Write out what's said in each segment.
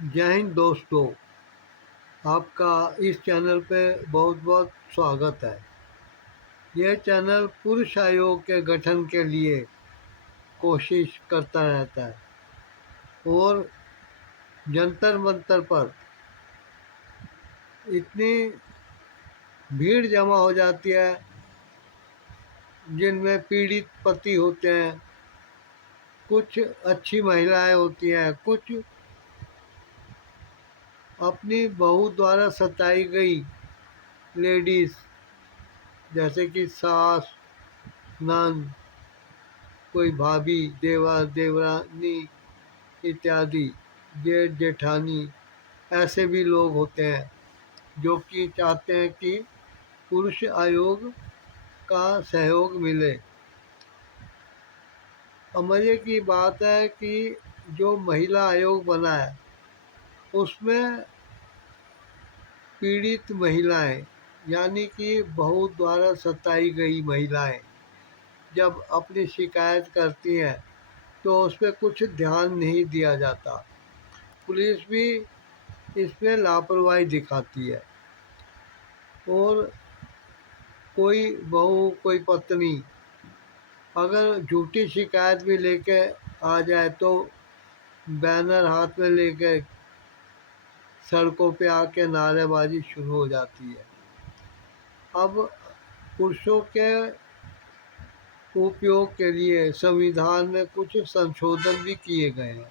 जय हिंद दोस्तों। आपका इस चैनल पे बहुत बहुत स्वागत है। यह चैनल पुरुष आयोग के गठन के लिए कोशिश करता रहता है और जंतर मंतर पर इतनी भीड़ जमा हो जाती है जिनमें पीड़ित पति होते हैं, कुछ अच्छी महिलाएं होती हैं, कुछ अपनी बहू द्वारा सताई गई लेडीज़ जैसे कि सास, नंद, कोई भाभी, देवर, देवरानी इत्यादि, जेठ जेठानी, ऐसे भी लोग होते हैं जो कि चाहते हैं कि पुरुष आयोग का सहयोग मिले। और मज़े की बात है कि जो महिला आयोग बना है उसमें पीड़ित महिलाएं यानी कि बहू द्वारा सताई गई महिलाएं जब अपनी शिकायत करती हैं तो उस पर कुछ ध्यान नहीं दिया जाता। पुलिस भी इसमें लापरवाही दिखाती है और कोई बहू, कोई पत्नी अगर झूठी शिकायत भी लेके आ जाए तो बैनर हाथ में लेके सड़कों पे आके नारेबाजी शुरू हो जाती है। अब पुरुषों के उपयोग के लिए संविधान में कुछ संशोधन भी किए गए हैं।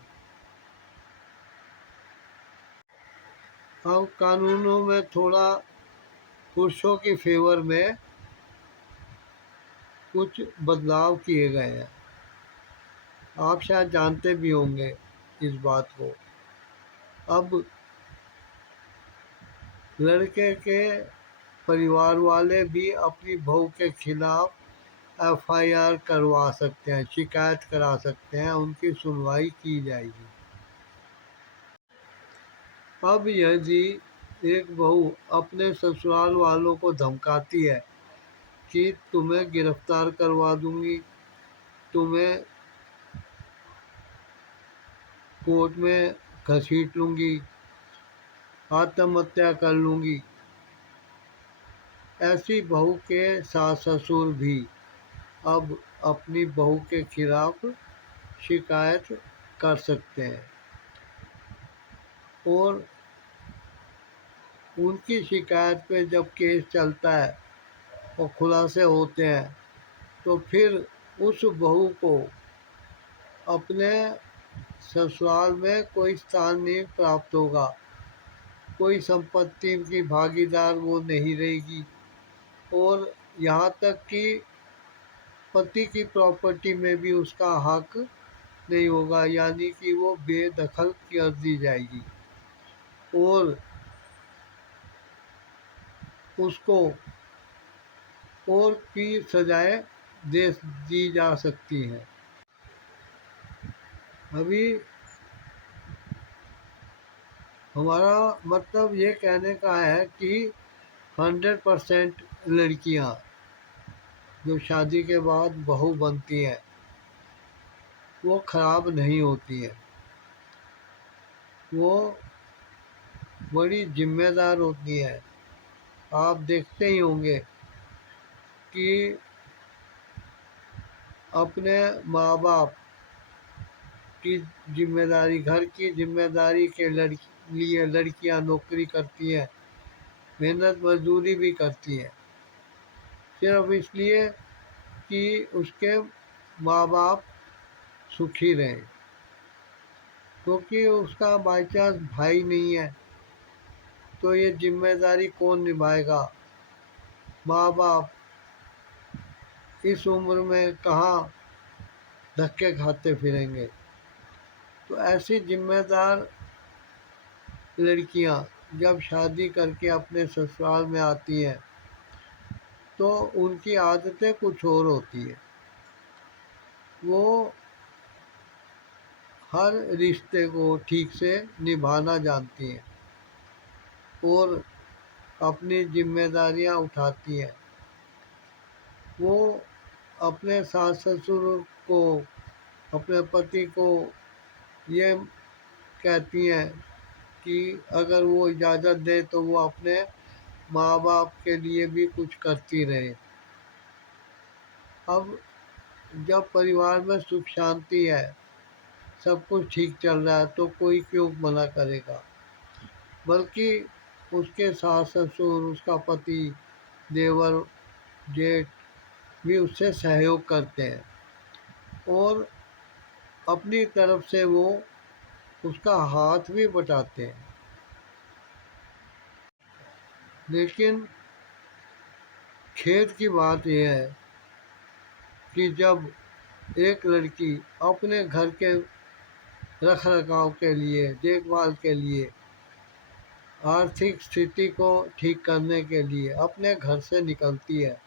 अब कानूनों में थोड़ा पुरुषों की फेवर में कुछ बदलाव किए गए हैं। आप शायद जानते भी होंगे इस बात को। अब लड़के के परिवार वाले भी अपनी बहू के खिलाफ एफआईआर करवा सकते हैं, शिकायत करा सकते हैं, उनकी सुनवाई की जाएगी। अब यदि एक बहू अपने ससुराल वालों को धमकाती है कि तुम्हें गिरफ्तार करवा दूंगी, तुम्हें कोर्ट में घसीट लूंगी, आत्महत्या कर लूंगी, ऐसी बहू के सास ससुर भी अब अपनी बहू के खिलाफ शिकायत कर सकते हैं और उनकी शिकायत पे जब केस चलता है और खुलासे होते हैं तो फिर उस बहू को अपने ससुराल में कोई स्थान नहीं प्राप्त होगा, कोई संपत्ति की भागीदार वो नहीं रहेगी और यहाँ तक कि पति की प्रॉपर्टी में भी उसका हक नहीं होगा, यानी कि वो बेदखल कर दी जाएगी और उसको और भी सजाएं दे दी जा सकती हैं। अभी हमारा मतलब ये कहने का है कि 100% लड़कियां जो शादी के बाद बहू बनती हैं वो खराब नहीं होती हैं, वो बड़ी जिम्मेदार होती हैं। आप देखते ही होंगे कि अपने माँ बाप की जिम्मेदारी, घर की जिम्मेदारी के लिए लड़कियां नौकरी करती हैं, मेहनत मजदूरी भी करती हैं, सिर्फ इसलिए कि उसके माँ बाप सुखी रहें। क्योंकि उसका बाई चांस भाई नहीं है तो ये जिम्मेदारी कौन निभाएगा? माँ बाप इस उम्र में कहाँ धक्के खाते फिरेंगे? तो ऐसी जिम्मेदार लड़कियां जब शादी करके अपने ससुराल में आती हैं तो उनकी आदतें कुछ और होती है। वो हर रिश्ते को ठीक से निभाना जानती हैं और अपनी जिम्मेदारियां उठाती हैं। वो अपने सास ससुर को, अपने पति को ये कहती हैं कि अगर वो इजाज़त दे तो वो अपने माँ बाप के लिए भी कुछ करती रहे। अब जब परिवार में सुख शांति है, सब कुछ ठीक चल रहा है, तो कोई क्यों मना करेगा। बल्कि उसके सास ससुर, उसका पति, देवर, जेठ भी उससे सहयोग करते हैं और अपनी तरफ से वो उसका हाथ भी बटाते हैं। लेकिन खेद की बात यह है कि जब एक लड़की अपने घर के रख रखाव के लिए, देखभाल के लिए, आर्थिक स्थिति को ठीक करने के लिए अपने घर से निकलती है,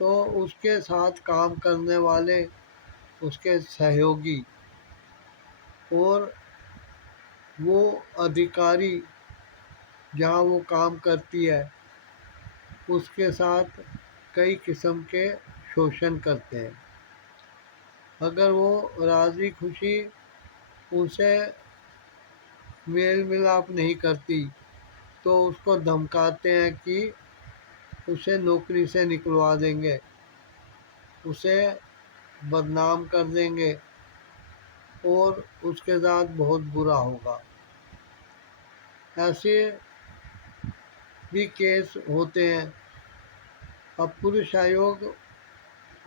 तो उसके साथ काम करने वाले उसके सहयोगी और वो अधिकारी जहाँ वो काम करती है उसके साथ कई किस्म के शोषण करते हैं। अगर वो राज़ी खुशी उनसे मेल मिलाप नहीं करती तो उसको धमकाते हैं कि उसे नौकरी से निकलवा देंगे, उसे बदनाम कर देंगे और उसके साथ बहुत बुरा होगा। ऐसे भी केस होते हैं। अब पुरुष आयोग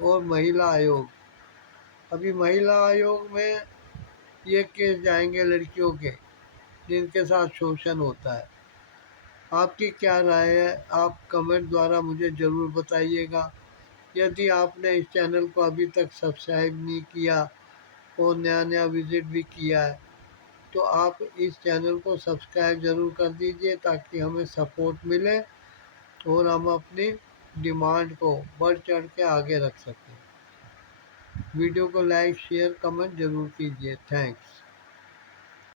और महिला आयोग, अभी महिला आयोग में ये केस जाएंगे लड़कियों के जिनके साथ शोषण होता है। आपकी क्या राय है, आप कमेंट द्वारा मुझे ज़रूर बताइएगा। यदि आपने इस चैनल को अभी तक सब्सक्राइब नहीं किया और नया नया विज़िट भी किया है तो आप इस चैनल को सब्सक्राइब ज़रूर कर दीजिए ताकि हमें सपोर्ट मिले और हम अपनी डिमांड को बढ़ चढ़ के आगे रख सकें। वीडियो को लाइक शेयर कमेंट ज़रूर कीजिए। थैंक्स।